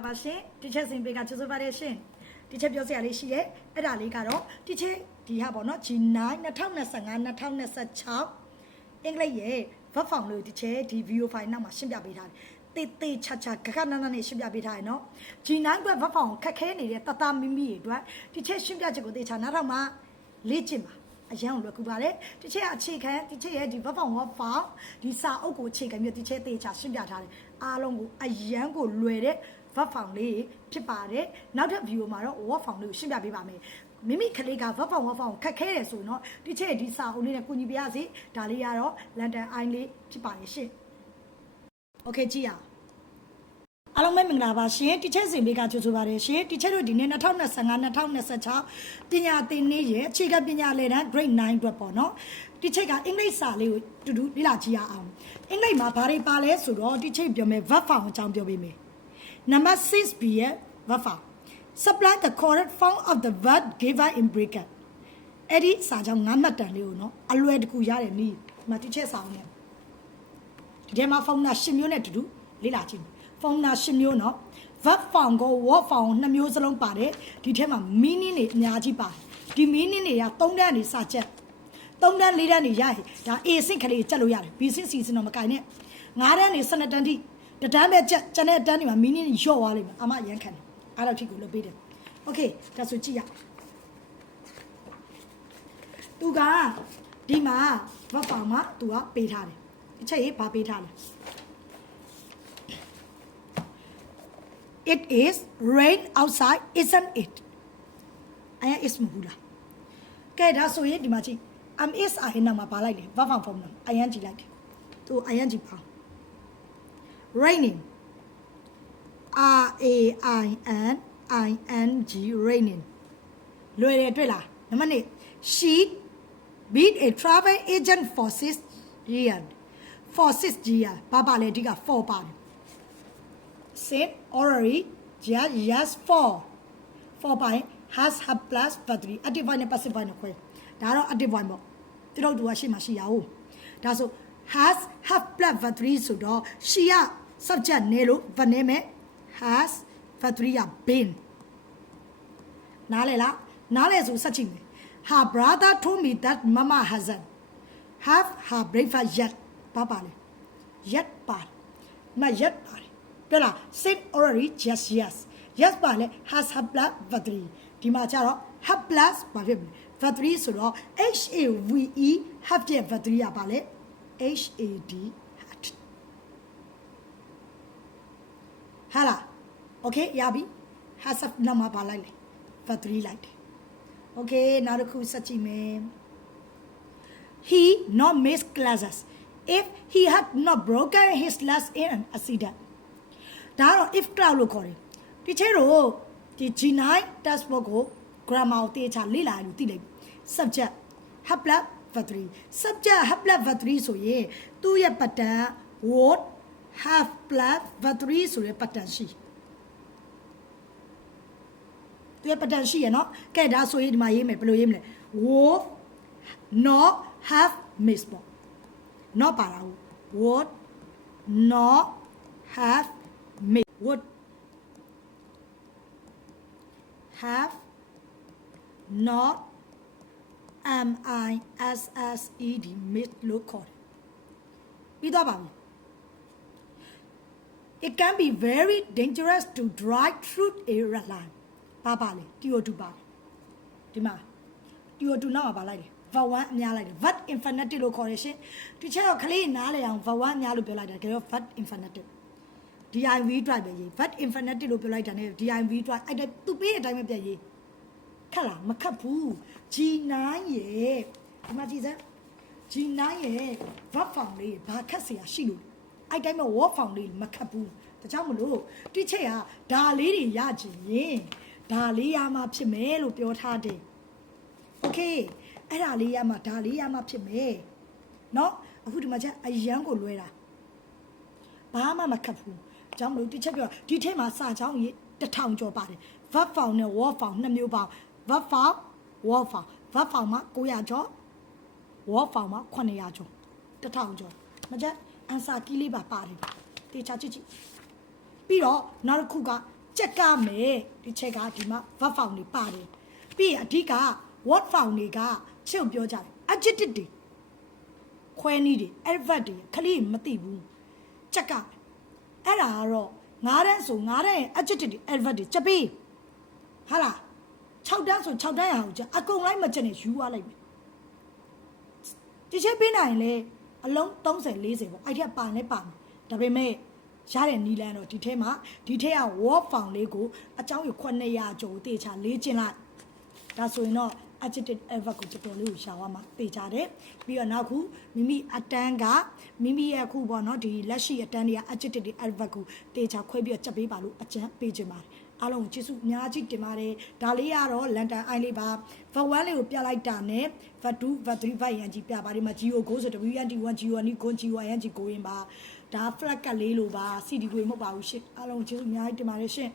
ပါရှင်ဒီချက်စင်ပေးကကျေးဇူးပါတယ်ရှင်ဒီချက်ပြောစရာလေးရှိတယ်အဲ့ဒါလေးကတော့ဒီချက်ဒီဟာပေါ့နော် G9 2025 2026အင်္ဂလိပ်ရဲ့ web form လို့ဒီချက်ဒီ video file နောက်မှာရှင်းပြပေးထားတယ်တေးချာချာခက်နန်းနန်းနဲ့ရှင်းပြပေးထားရနော် G9 web form ခက်ခဲနေတဲ့တတမိမိတွေအတွက်ဒီချက်ရှင်းပြချက်ကိုတေးချာနားထောင်မှလေ့ကျင့်ပါအရန်ကိုလွယ်ကူပါတယ်ဒီချက်အခြေခံဒီချက်ရဲ့ဒီ web form ဒီစာအုပ်ကိုအခြေခံပြီးဒီချက်တေးချာရှင်းပြထားတယ်အားလုံးကိုအရန်ကိုလွယ်တဲ့web form လေးဖြစ်ပါတယ်နောက်ထပ် video မှာတော့ web form လေးကိုရှင်းပြပေးပါမယ်မိမိကလေးက web form ခက်ခဲတယ်ဆိုရင်တော့ဒီချက်ဒီစာအုပ်လေးနဲ့ကိုညီပြရစီဒါလေးကတော့လန်ဒန်အိုင်းလေးဖြစ်ပါတယ်ရှင် Okay ကြည့်ရအားလုံးပဲမင်္ဂလာပါရှင်ဒီချက်စင်ပေးကကြိုဆိုပါတယ်ရှင်ဒီချက်တို့ဒီနေ့2025 2026ပညာသင်နေ့ရဲ့အခြေခံပညာလေတန်း grade 9အတွက်ပေါ့နော်ဒီချက်ကအင်္ဂလိပ်စာလေးကိုတူတူလေ့လာကြည့်ရအောင်အင်္ဂလိပ်မှာဘာတွေပါလဲဆိုတော့ဒီချက်ပြောမယ် verb form အကြောင်းပြောပေးမယ်Number 6B ရဲ့ verb form. Supply the correct form of the verb given in bracket. အဲ့ဒီစာကြောင်း9မှတ်တန်လေးကိုနော်အလွယ်တကူရတယ်နီးမတိချက်ဆောင်နေဒီထဲမှာ form နာ10မျိုးနဲ့တူတူလေ့လာကြည့် form နာ10မျိုးနော် verb form ကို verb form 2မျိုးစလုံးပါတယ်ဒီထဲမှာ meaning တွေအများကြီးပါတယ်ဒီ meaning တွေက3တန်းနေစာချက်3တန်း4တန်းနေရရင်ဒါ A စင့်ကလေးချက်လို့ရတယ် B စင့် C စင့်တော့မကင်နဲ့9တန်းနေ12တန်းထိတတန်းပဲကျန်တဲ့အတန်းတွေမှာမင်းင်းညော့သွားလိမ့်မယ်အမရန်ခံတယ်အားတော့ထိကိုလုပ်ပေးတယ်โอเคဒါဆိုကြည့်ရသူကဒီမှာဝက်ဖောင်မှာသူကပေးထားတယ်အချက်ရေးဘာပေးထားလဲ It is rain outside isn't it အဲ့ is မဟုတ်လားကဲဒါဆိုရင်ဒီမှာကြည့် is I နာမှာပါလိုက်တယ်ဝက်ဖောင် form နာအရန်ကြည့်လိုက်တယ်သူအရန်ကြည့်ပါRaining R-A-I-N-I-N-G raining လွယ်တယ်တွေ့လားနံပါတ်1 she beat a travel agent for 6 years for 6 years ဘာပါလဲဒီက4ပါတယ် said already yes for ပါရင် has have plus verb 3 active voice နဲ့ passive voice နဲ့ခွဲဒါတော့ active voice ပေါ့သူတို့ကရှေ့မှာရှိရအောင်ဒါဆို has have plus verb 3ဆိုတော့ she ကsubject နေလို့ဗနေမဲ့ has verb 3 က been နားလေလားနားလေဆိုဆက်ကြည့်မယ် her brother told me that mama hasn't have her breakfast yet ဘာပါလဲ yet ပါတယ်မ yet ပါတယ်ပြောလား said already yes ပါလေ has have plus verb 3ဒီမှာကျတော့ have plus ဘာဖြစ်မလဲ verb 3ဆိုတော့ have have ရဲ့ verb 3ကပါလေ hadဟာလား okay ရပြီ has နံပါတ်ပါလိုက်လေ verb 3လိုက်တယ် okay နောက်တစ်ခုဆက်ကြည့်မယ် he not missed classes if he had not broken his legs in an accident ဒါကတော့ if cloud လို့ခေါ်တယ်ဒီချေတော့ဒီ G9 test book ကို grammar ကိုတေချာလေ့လာလို့သိလိုက် subject have plus verb 3 subject have plus verb 3ဆိုရင်သူ့ရဲ့ pattern would have plus verb 3ဆိုတဲ့ pattern ရှိသူရဲ့ pattern ရှိရနော်ကဲဒါဆိုရင်ဒီမှာရေးမယ်ဘယ်လိုရေးမလဲ would not have missed ပေါ့ not ပါတာ would not have missed would have not missed လို့ခေါ်တယ်ပြီးတော့ပါပြီIt can be very dangerous to drive through a red line ဘာပါလဲ TO2 ပါတယ်ဒီမှာ TO2 နောက်မှာပါလိုက်တယ် verb 1အများလိုက်တယ် verb infinitive လို့ခေါ်ရရှင်ဒီချက်တော့ခလေးနားလည်အောင် verb 1အများလို့ပြောလိုက်တယ်ဒါကြောင့် verb infinitive div drive ပဲရေး verb infinitive လို့ပြောလိုက်တာ ਨੇ div drive အဲ့ဒါသူပေးတဲ့အတိုင်းပဲပြန်ရေးခက်လားမခက်ဘူး G9 ရဲ့ဒီမှာကြည့်စမ်း G9 ရဲ့ verb form လေးဘာခက်เสียရှိလို့အဲ့တိုင်းမှာ verb form လေးမခတ်ဘူးဒါကြောင့်မလို့တိချက်ကဒါလေးတွေရချင်ရင်ဒါလေးရမှဖြစ်မယ်လို့ပြောထားတယ်โอเคအဲ့ဒါလေးရမှဒါလေးရမှဖြစ်မယ်เนาะအခုဒီမှာချက်အရန်ကိုလွဲတာဘာမှမခတ်ဘူးဒါကြောင့်မလို့တိချက်ပြောဒီထဲမှာစာချောင်းကြီး1000ကျော်ပါတယ် verb form နဲ့ verb form 2မျိုးပေါင်း verb form verb form မှာ900ကျော် verb form မှာ900ကျော်1000ကျော်မချက်answer key လေးပါပါတယ်တေချာကြည့်ပြီးတော့နောက်တစ်ခုက ကြက်ကမယ်ဒီချက်ကဒီမှာ verb form တွေပါတယ်ပြီးရင်အဓိက word form တွေကချစ်ပြောကြတယ် adjective တွေခွဲနည်းတွေ adverb တွေခလေးမသိဘူးကြက်ကအဲ့ဒါကတော့9တန်းဆို9တန်းရဲ့ adjective တွေ adverb တွေချက်ပြီးဟာလား6တန်းဆို6တန်းရအောင်ချက်အကုန်လိုက်မချက်နဲ့ယူသွားလိုက်မယ်ဒီချက်ပေးနိုင်လေအလုံး30 40ပေါ့အဲ့ထက်ပါလဲပါမယ်ဒါပေမဲ့ရတဲ့နီလန်းတော့ဒီထဲမှာဒီထဲက word form လေးကိုအကြောင်းယူ900ကျော်တေချာလေ့ကျင့်လိုက်ဒါဆိုရင်တော့ adjective adverb ကိုတော်တော်လေးကိုရှာရမှာတေချာတယ်ပြီးတော့နောက်ခုမိမိအတန်းကမိမိရဲ့ခုပေါ့နော်ဒီလက်ရှိအတန်းတွေက adjective တွေ adverb ကိုတေချာခွဲပြီးတော့ချက်ပေးပါလို့အကြံပေးခြင်းပါတယ်အားလုံးကျေးဇူးအများကြီးတင်ပါတယ်ဒါလေးကတော့လန်တန်အိုင်လေးပါ verb 1လေးကိုပြလိုက်တာနဲ့ verb 2 verb 3 verb ရန်ကြီးပြပါဒီမှာ GO go ဆို WNT1 GO1 go GO ING go ရင်ပါဒါ flag ကလေးလိုပါ CD ကိုမဟုတ်ပါဘူးရှင်အားလုံးကျေးဇူးအများကြီးတင်ပါတယ်ရှင်